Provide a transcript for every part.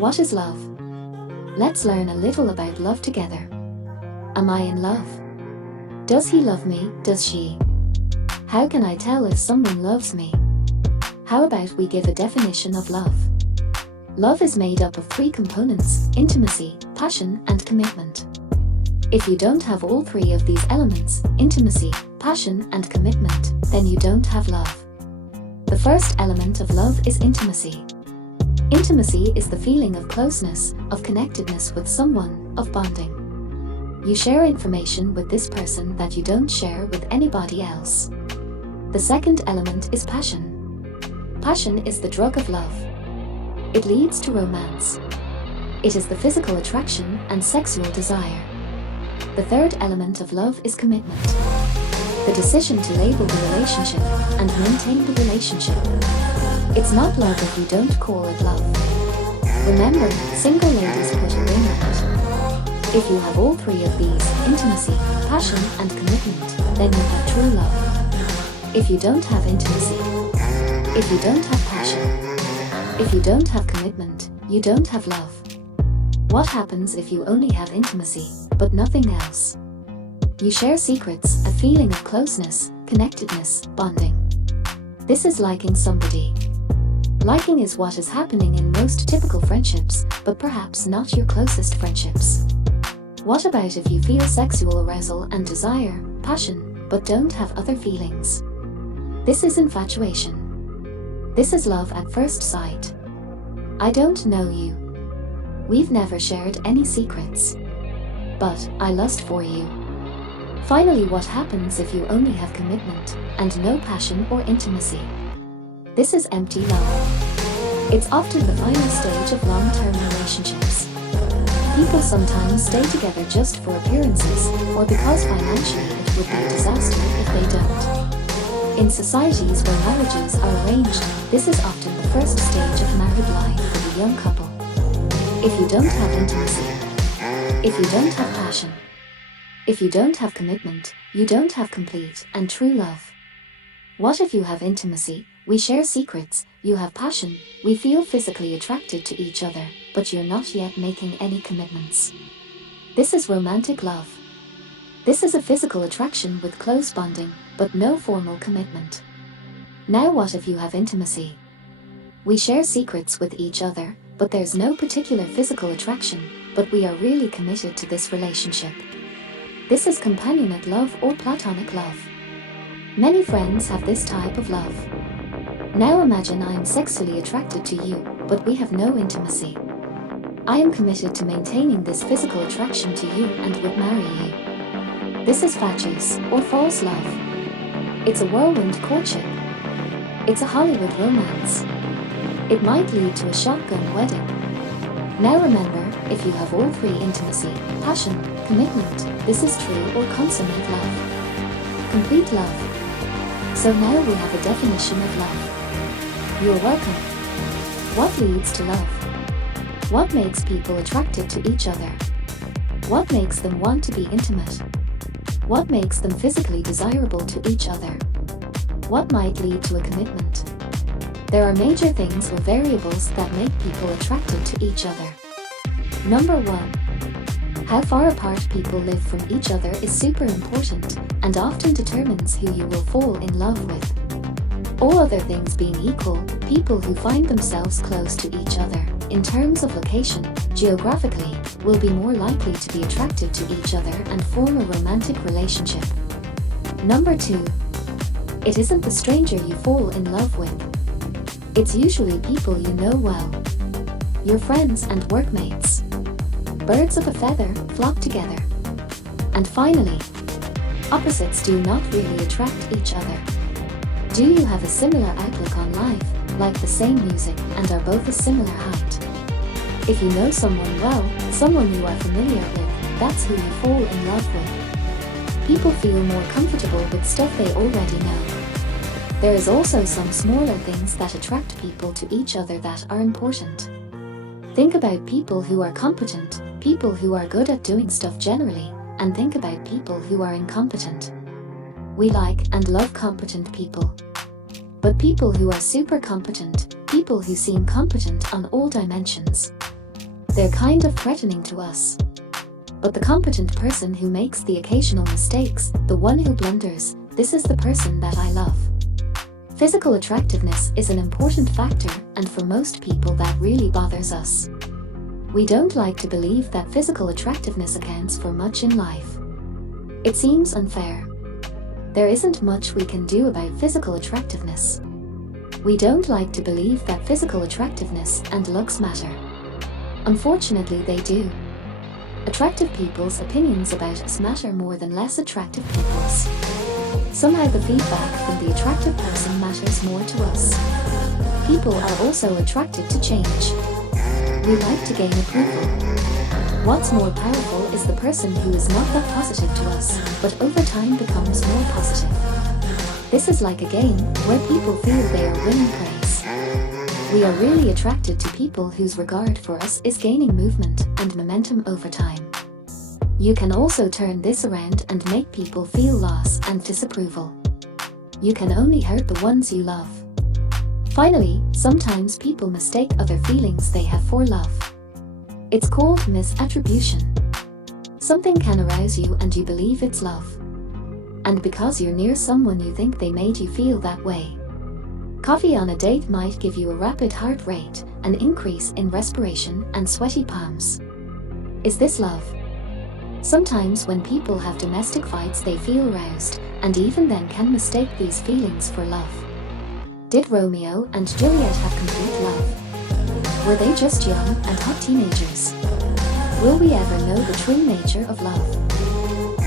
What is love? Let's learn a little about love together. Am I in love? Does he love me? Does she? How can I tell if someone loves me? How about we give a definition of love? Love is made up of three components: intimacy, passion, and commitment. If you don't have all three of these elements, intimacy, passion, and commitment, then you don't have love. The first element of love is intimacy. Intimacy is the feeling of closeness, of connectedness with someone, of bonding. You share information with this person that you don't share with anybody else. The second element is passion. Passion is the drug of love. It leads to romance. It is the physical attraction and sexual desire. The third element of love is commitment. The decision to label the relationship and maintain the relationship. It's not love if you don't call it love. Remember, single ladies put a ring on it. If you have all three of these, intimacy, passion, and commitment, then you have true love. If you don't have intimacy, if you don't have passion, if you don't have commitment, you don't have love. What happens if you only have intimacy, but nothing else? You share secrets, a feeling of closeness, connectedness, bonding. This is liking somebody. Liking is what is happening in most typical friendships, but perhaps not your closest friendships. What about if you feel sexual arousal and desire, passion, but don't have other feelings? This is infatuation. This is love at first sight. I don't know you. We've never shared any secrets. But I lust for you. Finally, what happens if you only have commitment and no passion or intimacy? This is empty love. It's often the final stage of long-term relationships. People sometimes stay together just for appearances or because financially it would be a disaster if they don't. In societies where marriages are arranged, this is often the first stage of married life for the young couple. If you don't have intimacy, if you don't have passion, if you don't have commitment, you don't have complete and true love. What if you have intimacy? We share secrets, you have passion, we feel physically attracted to each other, but you're not yet making any commitments. This is romantic love. This is a physical attraction with close bonding, but no formal commitment. Now what if you have intimacy? We share secrets with each other, but there's no particular physical attraction, but we are really committed to this relationship. This is companionate love or platonic love. Many friends have this type of love. Now imagine I am sexually attracted to you, but we have no intimacy. I am committed to maintaining this physical attraction to you and would marry you. This is fatuous or false love. It's a whirlwind courtship. It's a Hollywood romance. It might lead to a shotgun wedding. Now remember, if you have all three: intimacy, passion, commitment, this is true or consummate love. Complete love. So now we have a definition of love. You're welcome. What leads to love? What makes people attracted to each other? What makes them want to be intimate? What makes them physically desirable to each other? What might lead to a commitment? There are major things or variables that make people attracted to each other. Number 1. How far apart people live from each other is super important and often determines who you will fall in love with. All other things being equal, people who find themselves close to each other, in terms of location, geographically, will be more likely to be attracted to each other and form a romantic relationship. Number 2. It isn't the stranger you fall in love with. It's usually people you know well. Your friends and workmates. Birds of a feather flock together. And finally, opposites do not really attract each other. Do you have a similar outlook on life, like the same music, and are both a similar height? If you know someone well, someone you are familiar with, that's who you fall in love with. People feel more comfortable with stuff they already know. There is also some smaller things that attract people to each other that are important. Think about people who are competent, people who are good at doing stuff generally, and think about people who are incompetent. We like and love competent people. But people who are super competent, people who seem competent on all dimensions. They're kind of threatening to us. But the competent person who makes the occasional mistakes, the one who blunders, this is the person that I love. Physical attractiveness is an important factor, and for most people that really bothers us. We don't like to believe that physical attractiveness accounts for much in life. It seems unfair. There isn't much we can do about physical attractiveness. We don't like to believe that physical attractiveness and looks matter. Unfortunately, they do. Attractive people's opinions about us matter more than less attractive people's. Somehow the feedback from the attractive person matters more to us. People are also attracted to change. We like to gain approval. What's more powerful is the person who is not that positive to us, but over time becomes more positive. This is like a game where people feel they are winning praise. We are really attracted to people whose regard for us is gaining movement and momentum over time. You can also turn this around and make people feel loss and disapproval. You can only hurt the ones you love. Finally, sometimes people mistake other feelings they have for love. It's called misattribution. Something can arouse you and you believe it's love. And because you're near someone you think they made you feel that way. Coffee on a date might give you a rapid heart rate, an increase in respiration, and sweaty palms. Is this love? Sometimes when people have domestic fights they feel aroused, and even then can mistake these feelings for love. Did Romeo and Juliet have complete love? Were they just young and hot teenagers? Will we ever know the true nature of love?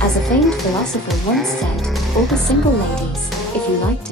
As a famed philosopher once said, "All the single ladies, if you liked it,